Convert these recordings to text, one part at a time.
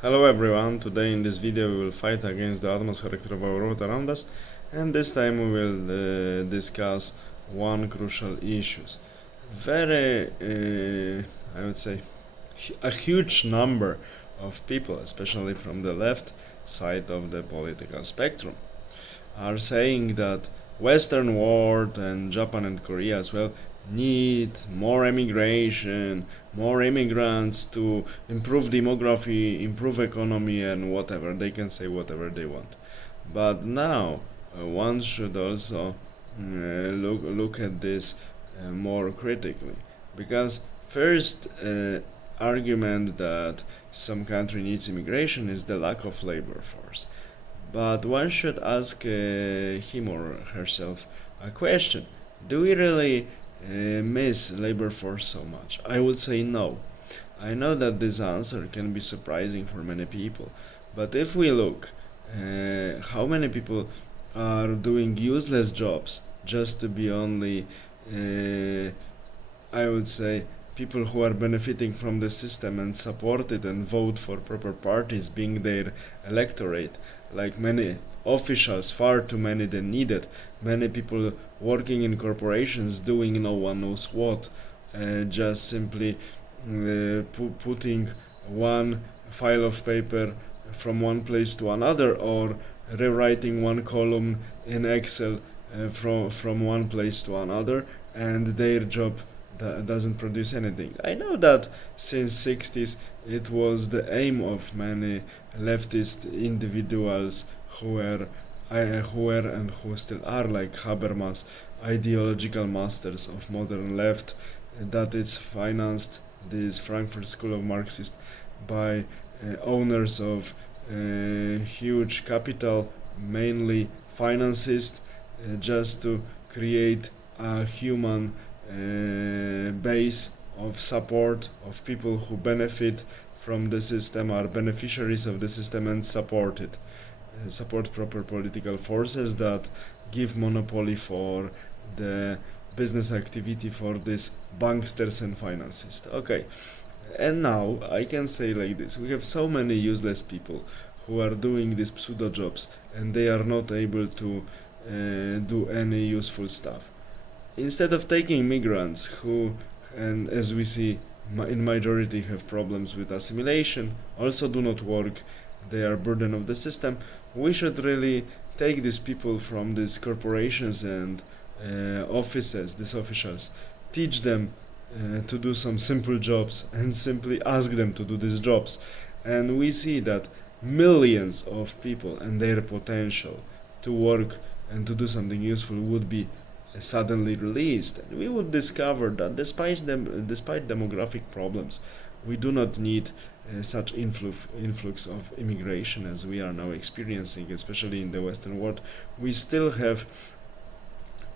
Hello everyone, today in this video we will fight against the atmospheric of our world around us, and this time we will discuss one crucial issues. Very, I would say, a huge number of people, especially from the left side of the political spectrum, are saying that Western world and Japan and Korea as well need more immigration, more immigrants to improve demography, improve economy, and whatever. They can say whatever they want. But now one should also look at this more critically, because first argument that some country needs immigration is the lack of labor force. But one should ask him or herself a question. Do we really miss labor force so much? I would say no. I know that this answer can be surprising for many people, but if we look how many people are doing useless jobs just to be only, I would say, people who are benefiting from the system and support it and vote for proper parties being their electorate, like many officials, far too many than needed, many people working in corporations doing no one knows what, just simply putting one file of paper from one place to another, or rewriting one column in Excel from one place to another, and their job doesn't produce anything. I know that since 60s it was the aim of many leftist individuals who were and who still are, like Habermas, ideological masters of modern left, that is financed, this Frankfurt School of Marxist, by owners of huge capital, mainly financists, just to create a human base of support of people who benefit from the system, are beneficiaries of the system, and support it. Support proper political forces that give monopoly for the business activity for these banksters and financists. Okay, and now I can say like this: we have so many useless people who are doing these pseudo jobs, and they are not able to do any useful stuff. Instead of taking migrants who, and as we see, in majority have problems with assimilation, also do not work, they are burden of the system, we should really take these people from these corporations and offices, these officials, teach them to do some simple jobs, and simply ask them to do these jobs. And we see that millions of people and their potential to work and to do something useful would be suddenly released, and we would discover that despite demographic problems, we do not need such influx of immigration as we are now experiencing, especially in the Western world. We still have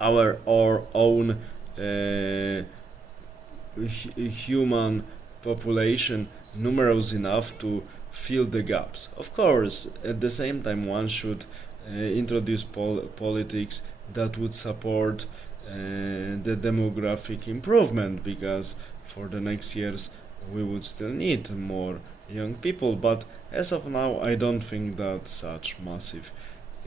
our own human population numerous enough to fill the gaps. Of course, at the same time, one should introduce politics that would support the demographic improvement, because for the next years we would still need more young people. But as of now, I don't think that such massive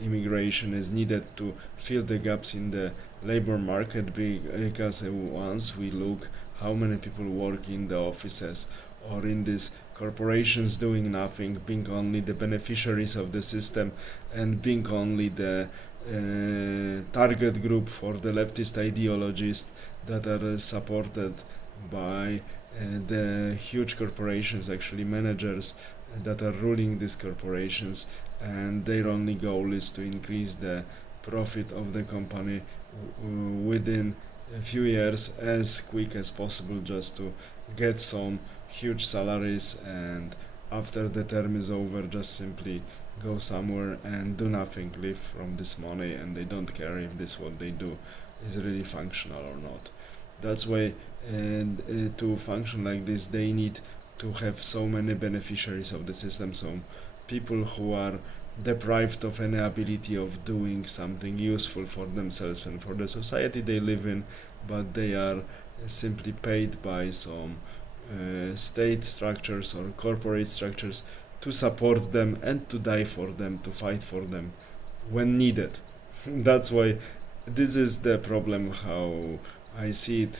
immigration is needed to fill the gaps in the labor market, because once we look how many people work in the offices or in these corporations doing nothing, being only the beneficiaries of the system, and being only the target group for the leftist ideologists that are supported by the huge corporations, actually managers that are ruling these corporations, and their only goal is to increase the profit of the company within a few years as quick as possible, just to get some huge salaries, and after the term is over just simply go somewhere and do nothing, live from this money, and they don't care if this what they do is really functional or not. That's why to function like this they need to have so many beneficiaries of the system, so people who are deprived of any ability of doing something useful for themselves and for the society they live in, but they are simply paid by some state structures or corporate structures to support them and to die for them, to fight for them when needed. That's why this is the problem, how I see it,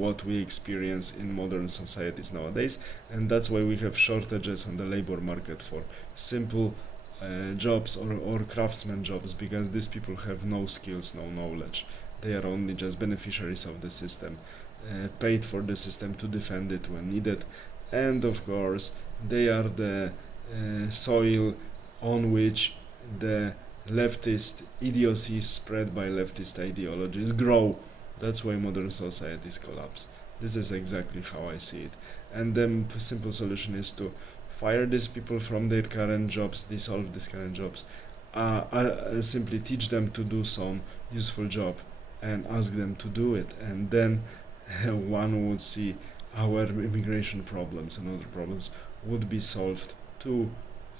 what we experience in modern societies nowadays, and that's why we have shortages on the labor market for simple jobs or craftsman jobs, because these people have no skills, no knowledge. They are only just beneficiaries of the system, paid for the system to defend it when needed, and of course they are the soil on which the leftist idiocies spread by leftist ideologies grow. That's why modern societies collapse. This is exactly how I see it. And the simple solution is to fire these people from their current jobs, dissolve these current jobs, simply teach them to do some useful job and ask them to do it. And then one would see our immigration problems and other problems would be solved to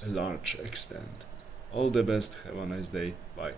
a large extent. All the best, have a nice day, bye.